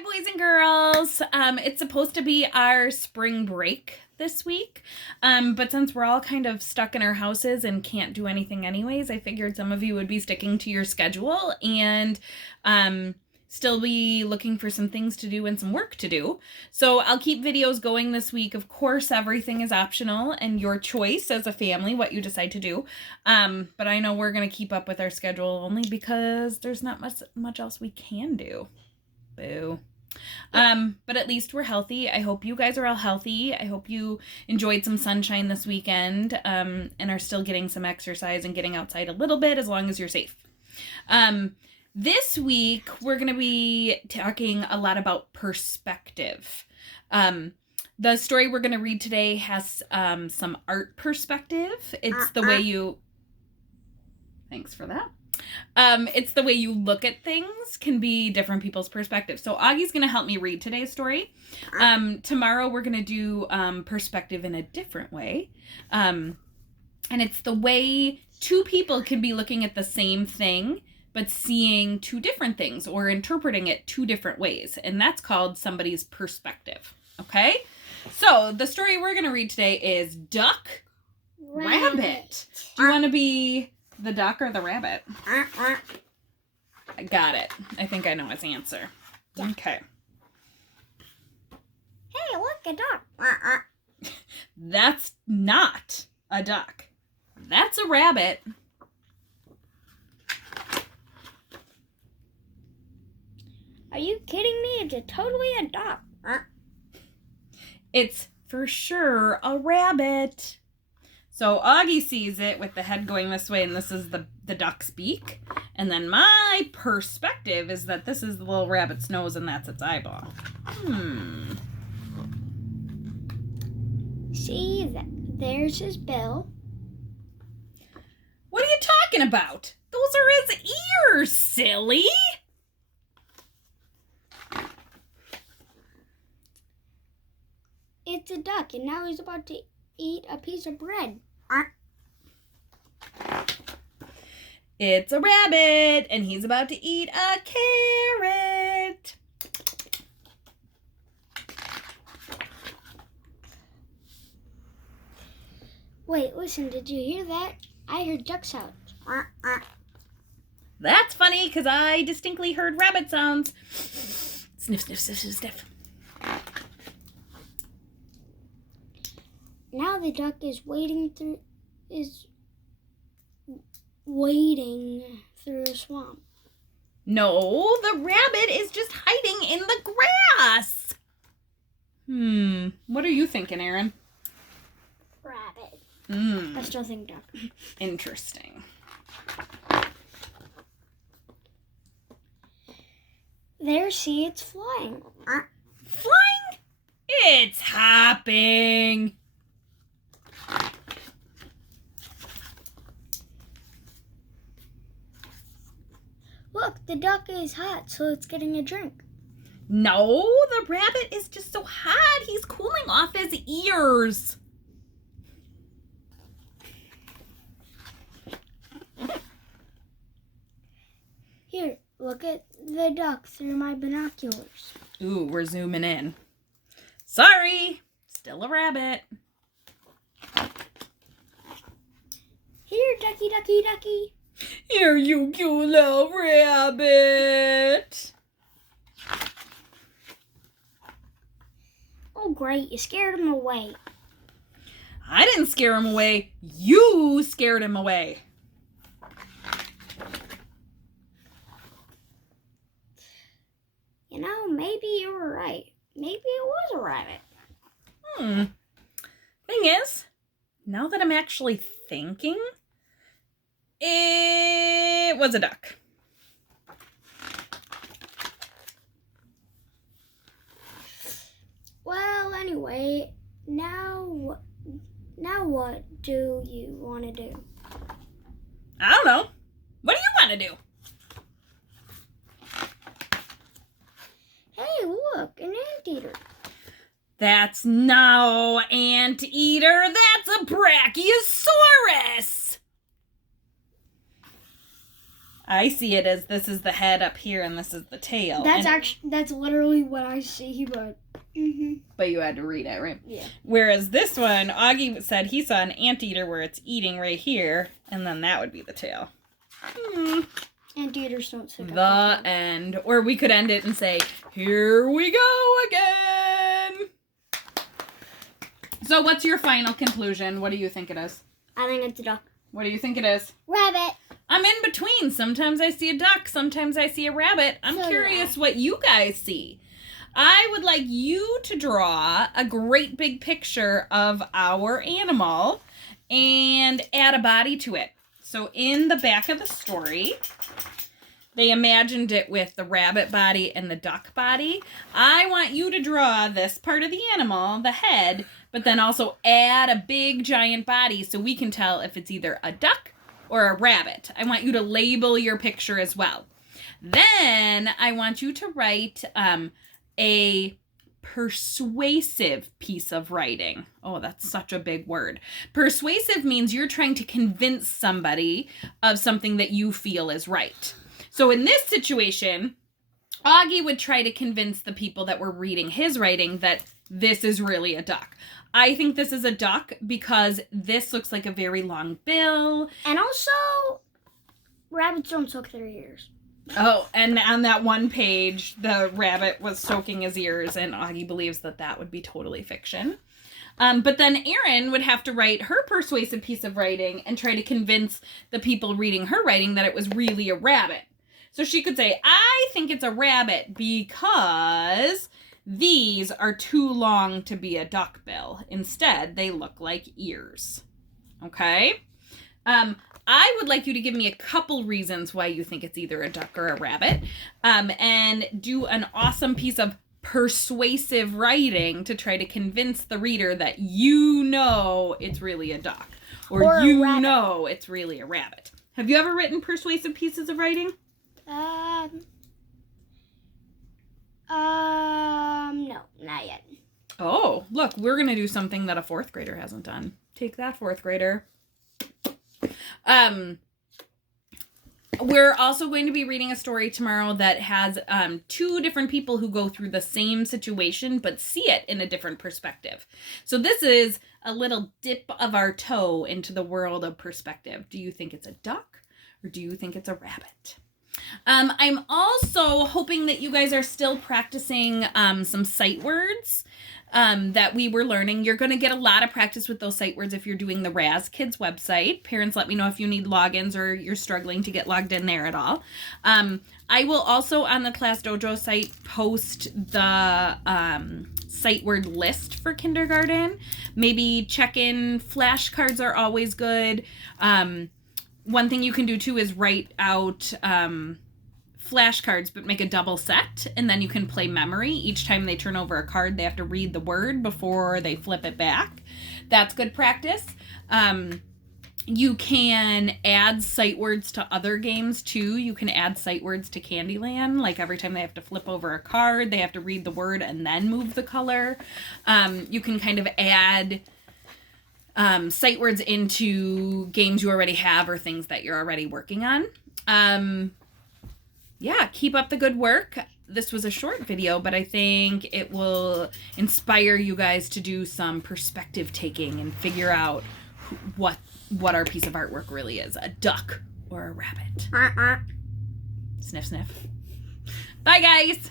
Hi, boys and girls. It's supposed to be our spring break this week, but since we're all kind of stuck in our houses and can't do anything anyways, I figured some of you would be sticking to your schedule and still be looking for some things to do and some work to do. So I'll keep videos going this week. Of course, everything is optional and your choice as a family what you decide to do. But I know we're going to keep up with our schedule only because there's not much else we can do. Boo. But at least we're healthy. I hope you guys are all healthy. I hope you enjoyed some sunshine this weekend and are still getting some exercise and getting outside a little bit as long as you're safe. This week, we're going to be talking a lot about perspective. The story we're going to read today has some art perspective. It's the way you... Thanks for that. It's the way you look at things can be different people's perspectives. So Augie's going to help me read today's story. Tomorrow we're going to do perspective in a different way. And it's the way two people can be looking at the same thing, but seeing two different things or interpreting it two different ways. And that's called somebody's perspective. Okay? So the story we're going to read today is Duck, Rabbit. Do you want to be the duck or the rabbit? I got it. I think I know his answer. Yeah. Okay. Hey, look, a duck. That's not a duck. That's a rabbit. Are you kidding me? It's totally a duck. It's for sure a rabbit. So Augie sees it with the head going this way, and this is the duck's beak. And then my perspective is that this is the little rabbit's nose, and that's its eyeball. See, there's his bill. What are you talking about? Those are his ears, silly. It's a duck, and now he's about to eat a piece of bread. It's a rabbit, and he's about to eat a carrot. Wait, listen, did you hear that? I heard duck sounds. That's funny, because I distinctly heard rabbit sounds. Sniff, sniff, sniff, sniff, sniff. Now the duck is wading through a swamp. No, the rabbit is just hiding in the grass. What are you thinking, Aaron? Rabbit. I still think duck. Interesting. There, see, it's flying. Flying? It's hopping. Look, the duck is hot, so it's getting a drink. No, the rabbit is just so hot. He's cooling off his ears. Here, look at the duck through my binoculars. Ooh, we're zooming in. Sorry, still a rabbit. Here, ducky, ducky, ducky. Here, you cute little rabbit. Oh, great, you scared him away. I didn't scare him away. You scared him away. You know, maybe you were right. Maybe it was a rabbit. Thing is, now that I'm actually thinking, it was a duck. Well, anyway, now what do you want to do? I don't know. What do you want to do? Hey, look, an anteater. That's no anteater. That's a brachiosaurus. I see it as this is the head up here and this is the tail. That's literally what I see, but... But you had to read it, right? Yeah. Whereas this one, Augie said he saw an anteater where it's eating right here, and then that would be the tail. Anteaters don't sit The end. Or we could end it and say, here we go again. So what's your final conclusion? What do you think it is? I think it's a duck. What do you think it is? Rabbit. I'm in between. Sometimes I see a duck. Sometimes I see a rabbit. I'm curious what you guys see. I would like you to draw a great big picture of our animal and add a body to it. So in the back of the story, they imagined it with the rabbit body and the duck body. I want you to draw this part of the animal, the head, but then also add a big giant body so we can tell if it's either a duck or a rabbit. I want you to label your picture as well. Then I want you to write a persuasive piece of writing. Oh, that's such a big word. Persuasive means you're trying to convince somebody of something that you feel is right. So in this situation, Augie would try to convince the people that were reading his writing that this is really a duck. I think this is a duck because this looks like a very long bill. And also, rabbits don't soak their ears. Oh, and on that one page, the rabbit was soaking his ears, and Augie believes that that would be totally fiction. But then Erin would have to write her persuasive piece of writing and try to convince the people reading her writing that it was really a rabbit. So she could say, I think it's a rabbit because these are too long to be a duck bill. Instead, they look like ears. Okay? I would like you to give me a couple reasons why you think it's either a duck or a rabbit, and do an awesome piece of persuasive writing to try to convince the reader that you know it's really a duck, or you know it's really a rabbit. Have you ever written persuasive pieces of writing? No, not yet. Oh, look, we're going to do something that a fourth grader hasn't done. Take that, fourth grader. We're also going to be reading a story tomorrow that has two different people who go through the same situation but see it in a different perspective. So this is a little dip of our toe into the world of perspective. Do you think it's a duck or do you think it's a rabbit? I'm also hoping that you guys are still practicing some sight words that we were learning. You're going to get a lot of practice with those sight words if you're doing the Raz Kids website. Parents, let me know if you need logins or you're struggling to get logged in there at all. I will also on the Class Dojo site post the sight word list for kindergarten. Maybe check in. Flashcards are always good. One thing you can do too is write out flashcards, but make a double set, and then you can play memory. Each time they turn over a card, they have to read the word before they flip it back. That's good practice. You can add sight words to other games too. You can add sight words to Candyland. Like every time they have to flip over a card, they have to read the word and then move the color. You can kind of add sight words into games you already have or things that you're already working on. Yeah, keep up the good work. This was a short video, but I think it will inspire you guys to do some perspective taking and figure out what our piece of artwork really is, a duck or a rabbit. Sniff, sniff. Bye, guys.